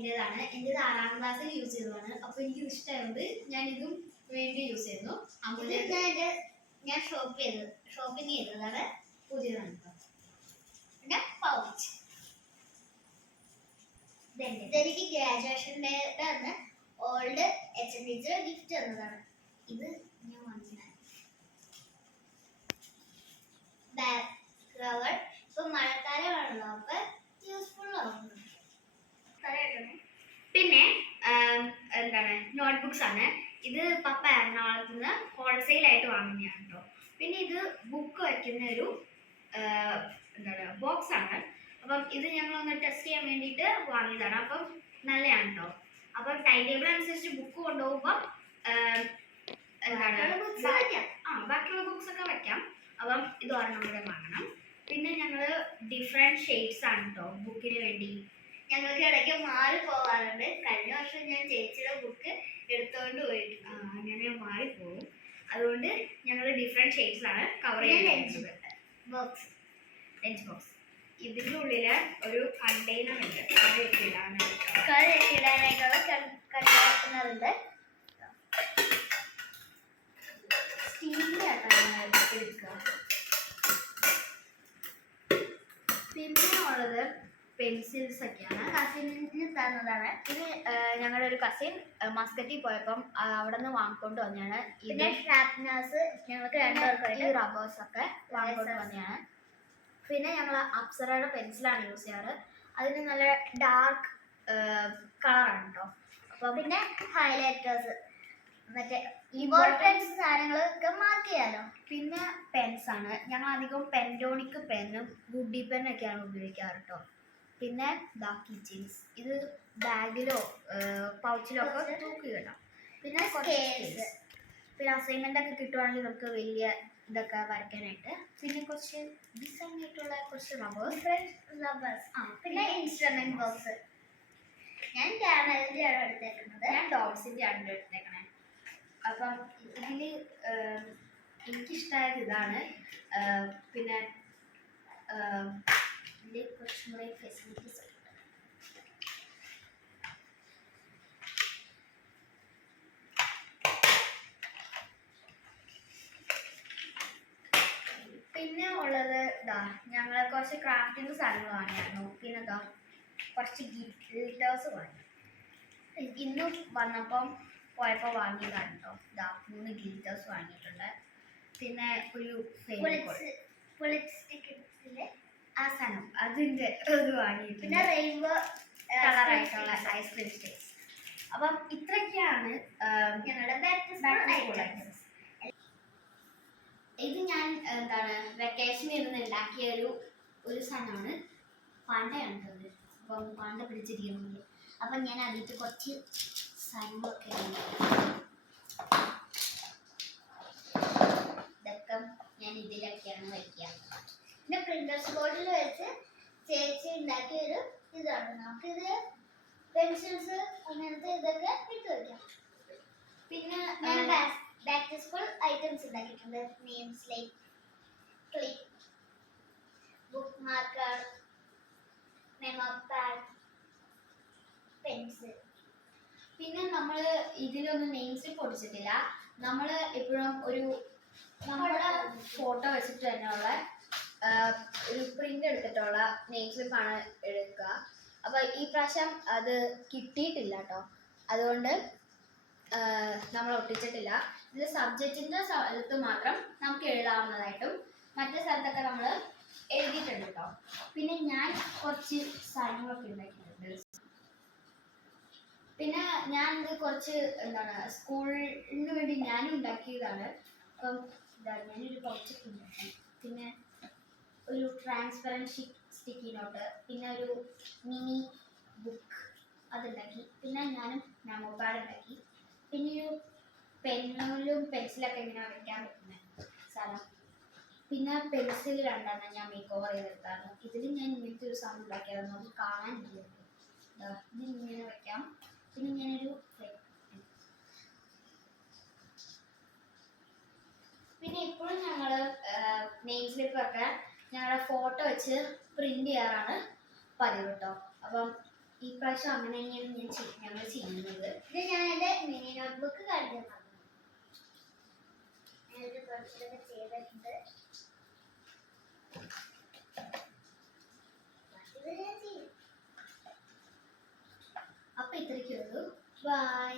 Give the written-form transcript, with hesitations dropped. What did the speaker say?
എൻ്റെതാണ്. എൻ്റെത് 6ാം ക്ലാസ്സിൽ യൂസ് ചെയ്തതാണ്. അപ്പോൾ എനിക്ക് ഇഷ്ടമായതുകൊണ്ട് ഞാൻ ഇതും വേണ്ടി യൂസ് ചെയ്യുന്നു. ഞാൻ ഷോപ്പിംഗ് ചെയ്തതാണ്. പുതിയതാണ്. പിന്നെ പൗച്ച് ഇതെനിക്ക് ഗ്രാജുവേഷൻ്റെ അന്ന് ഓൾഡ് HM ടീച്ചർ ഗിഫ്റ്റ് തന്നതാണ്. ഇത് ഞാൻ വാങ്ങിച്ചതാണ്. ബാക്ക് കവർ ഇപ്പൊ മഴക്കാലമാണല്ലോ, അപ്പൊ യൂസ്ഫുൾ ആവുന്നു. പിന്നെ എന്താണ് നോട്ട്ബുക്സ് ആണ്. ഇത് പപ്പ എറണാകുളത്ത് നിന്ന് ഹോൾസെയിൽ ആയിട്ട് വാങ്ങുന്നതാണ് കേട്ടോ. പിന്നെ ഇത് ബുക്ക് വയ്ക്കുന്ന ഒരു എന്താണ് ബോക്സ് ആണ്. അപ്പം ഇത് ഞങ്ങൾ ഒന്ന് ടെസ്റ്റ് ചെയ്യാൻ വേണ്ടിയിട്ട് വാങ്ങിയതാണ്. അപ്പം നല്ലതാണ് കേട്ടോ. അപ്പം ടൈം ടേബിൾ അനുസരിച്ച് ബുക്ക് കൊണ്ടുപോകുമ്പോൾ എന്താണ് ബാക്കിയുള്ള ബുക്സ് ഒക്കെ വയ്ക്കാം. അപ്പം ഇത് ഒരെണ്ണം കൂടെ വാങ്ങണം. പിന്നെ ഞങ്ങൾ ഡിഫറെൻറ്റ് ഷെയ്ഡ്സ് ആണ് കേട്ടോ ബുക്കിന് വേണ്ടി. ഞങ്ങൾക്ക് ഇടയ്ക്ക് മാറി പോകാറുണ്ട്. കഴിഞ്ഞ വർഷം ഞാൻ ചേച്ചിയുടെ ബുക്ക് എടുത്തുകൊണ്ട് പോയിട്ട് അങ്ങനെ മാറിപ്പോകും. അതുകൊണ്ട് ഞങ്ങൾ ഡിഫറെൻറ്റ് ഷെയ്ഡ്സ് ആണ് കവർ ചെയ്യുന്നത്. ലഞ്ച് ബോക്സ് ഇതിൻ്റെ ഉള്ളിൽ ഒരു കണ്ടെയ്നർ ഉണ്ട്. കറി ഇടാനായിട്ടുള്ള കണ്ടെയ്നർ ഉണ്ട്. സ്റ്റീലിൻ്റെ എടുക്കുക. പിന്നെ ഉള്ളത് പെൻസിൽസ് ഒക്കെയാണ്. കസിന് തന്നതാണ്. ഇത് ഞങ്ങളുടെ ഒരു കസിൻ മസ്കറ്റിൽ പോയപ്പം അവിടെ നിന്ന് വാങ്ങിക്കൊണ്ട് വന്നതാണ്. പിന്നെ ഷാർപ്നേഴ്സ് ഞങ്ങൾക്ക് രണ്ടുപേർക്കും ഈ റബ്ബേഴ്സൊക്കെ വാങ്ങിക്കൊണ്ട് വന്നതാണ്. പിന്നെ ഞങ്ങൾ അപ്സറയുടെ പെൻസിലാണ് യൂസ് ചെയ്യാറ്. അതിന് നല്ല ഡാർക്ക് കളറാണ് കേട്ടോ. അപ്പോൾ പിന്നെ ഹൈലൈറ്റേഴ്സ് മറ്റേ ഇമ്പോർട്ടൻസ് സാധനങ്ങളൊക്കെ മാർക്ക് ചെയ്യാലോ. പിന്നെ പെൻസാണ്. ഞങ്ങൾ അധികം പെൻറ്റോണിക് പെന്നും ഗുഡി പെന്നൊക്കെയാണ് ഉപയോഗിക്കാറ് കേട്ടോ. പിന്നെ കീ ചെയിൻസ്. ഇത് ബാഗിലോ പൗച്ചിലോ ഒക്കെ തൂക്കി കിട്ടാം. പിന്നെ പിന്നെ അസൈൻമെൻ്റ് ഒക്കെ കിട്ടുവാണെങ്കിൽ നമുക്ക് വലിയ ഇതൊക്കെ വരയ്ക്കാനായിട്ട്. പിന്നെ കുറച്ച് ഡിസൈൻ ആയിട്ടുള്ള കുറച്ച് റബ്ബേഴ്സ്. പിന്നെ ഇൻസ്ട്രുമെന്റ് ബോക്സ്. ഞാൻ ക്യാമറയുടെ ആണ് എടുത്തേക്കുന്നത്. ഞാൻ ഡോഗ്സിൻ്റെ ആണ് എടുത്തേക്കണേ. അപ്പം ഇതിൽ എനിക്കിഷ്ടമായത് ഇതാണ്. പിന്നെ ഇതിൽ കുറച്ചും കൂടെ ഫെസിലിറ്റീസ് ഉണ്ട്. പിന്നെ ഉള്ളത് ഞങ്ങൾ കുറച്ച് ക്രാഫ്റ്റിംഗ് സാധനങ്ങൾ വാങ്ങിയായിരുന്നു. പിന്നെ കുറച്ച് ഗ്ലിറ്റേഴ്സ് വാങ്ങി. ഇന്നും വന്നപ്പം പോയപ്പോൾ വാങ്ങിയതാണ് കേട്ടോ. 3 ഗ്ലിറ്റേഴ്സ് വാങ്ങിയിട്ടുണ്ട്. പിന്നെ ഒരു ആ സാധനം അതിൻ്റെ ഇത് വാങ്ങിയിട്ടുണ്ട്. പിന്നെ റെയിൻബോ കളറായിട്ടുള്ള ഐസ്ക്രീം സ്റ്റേക്സ്. അപ്പം ഇത്രയൊക്കെയാണ് ഞങ്ങളുടെ ഐറ്റംസ്. ഇത് ഞാൻ എന്താണ് വെക്കേഷനിൽ ഇരുന്ന് ഉണ്ടാക്കിയ ഒരു സാധനമാണ്. പാണ്ടയാണ് അത്. അപ്പം പാണ്ട പിടിച്ചിരിക്കുന്നുണ്ട്. അപ്പം ഞാൻ അതിട്ട് കുറച്ച് സാധനങ്ങളൊക്കെ ഇതൊക്കെ ഞാൻ ഇതിലൊക്കെയാണ് വയ്ക്കുക. പിന്നെ പ്രിന്റേഴ്സ് ബോർഡിൽ വെച്ച് ചേച്ചി ഉണ്ടാക്കിയൊരു ഇതാണ്. നമുക്കിത് പെൻസിൽസ് അങ്ങനത്തെ ഇതൊക്കെ ഇട്ട് വയ്ക്കാം. പിന്നെ ഞാൻ ബാക്ക് ടു സ്കൂൾ ഐറ്റംസ് ഉണ്ടാക്കിയിട്ടുണ്ട്. Name slate, clip, book marker, memo pad, pencil. പിന്നെ നമ്മൾ ഇതിലൊന്നും നെയിം സ്ലിപ്പ് ഒട്ടിച്ചിട്ടില്ല. നമ്മൾ എപ്പോഴും നമ്മുടെ ഫോട്ടോ വെച്ചിട്ട് തന്നെയുള്ള ഒരു പ്രിന്റ് എടുത്തിട്ടുള്ള നെയിം സ്ലിപ്പാണ് എടുക്കുക. അപ്പോൾ ഈ പ്രാവശ്യം അത് കിട്ടിയിട്ടില്ല കേട്ടോ. അതുകൊണ്ട് നമ്മൾ ഒട്ടിച്ചിട്ടില്ല. ഇത് സബ്ജക്റ്റിൻ്റെ സ്ഥലത്ത് മാത്രം നമുക്ക് എഴുതാവുന്നതായിട്ടും മറ്റേ സ്ഥലത്തൊക്കെ നമ്മൾ എഴുതിയിട്ടുണ്ട് കേട്ടോ. പിന്നെ ഞാൻ കുറച്ച് സാധനങ്ങളൊക്കെ ഉണ്ടാക്കിയിട്ടുണ്ട്. പിന്നെ ഞാൻ ഇത് കുറച്ച് എന്താണ് സ്കൂളിന് വേണ്ടി ഞാനും ഉണ്ടാക്കിയതാണ്. അപ്പം ഞാനൊരു പൗച്ചൊക്കെ ഉണ്ടാക്കി. പിന്നെ ഒരു ട്രാൻസ്പെറൻറ്റ് സ്റ്റിക്കി നോട്ട്, പിന്നെ ഒരു മിനി ബുക്ക് അതുണ്ടാക്കി. പിന്നെ ഞാനും മെമോ പാഡ് ഉണ്ടാക്കി. പിന്നെ ഒരു പെന്നിലും പെൻസിലൊക്കെ ഇങ്ങനെ വയ്ക്കാൻ പറ്റുന്ന സ്ഥലം. പിന്നെ പെൻസിൽ 2 ഞാൻ മേക്ക് ഓവർ ചെയ്തെടുത്തായിരുന്നു. ഇതിൽ ഞാൻ ഇങ്ങനത്തെ ഒരു സാധനം ഉണ്ടാക്കിയായിരുന്നു. അത് കാണാനില്ല. ഇതിങ്ങനെ വയ്ക്കാം. പിന്നെ ഞാനൊരു പിന്നെ ഇപ്പോഴും ഞങ്ങൾ നെയിം സ്ലിപ്പൊക്കെ ഞങ്ങളുടെ ഫോട്ടോ വെച്ച് പ്രിന്റ് ചെയ്യാറാണ് പതിവ് കേട്ടോ. അപ്പം ഈ പ്രാവശ്യം അങ്ങനെ തന്നെയാണ് ഞങ്ങൾ ചെയ്യുന്നത്. ഇത് ഞാൻ എൻ്റെ മിനി നോട്ട്ബുക്ക് കാണിക്കാൻ പറഞ്ഞു. ഞാനിത് കുറച്ചൊക്കെ ചെയ്തിട്ടുണ്ട്. അപ്പൊ ഇത്രയ്ക്കേ ഉള്ളൂ. ബൈ.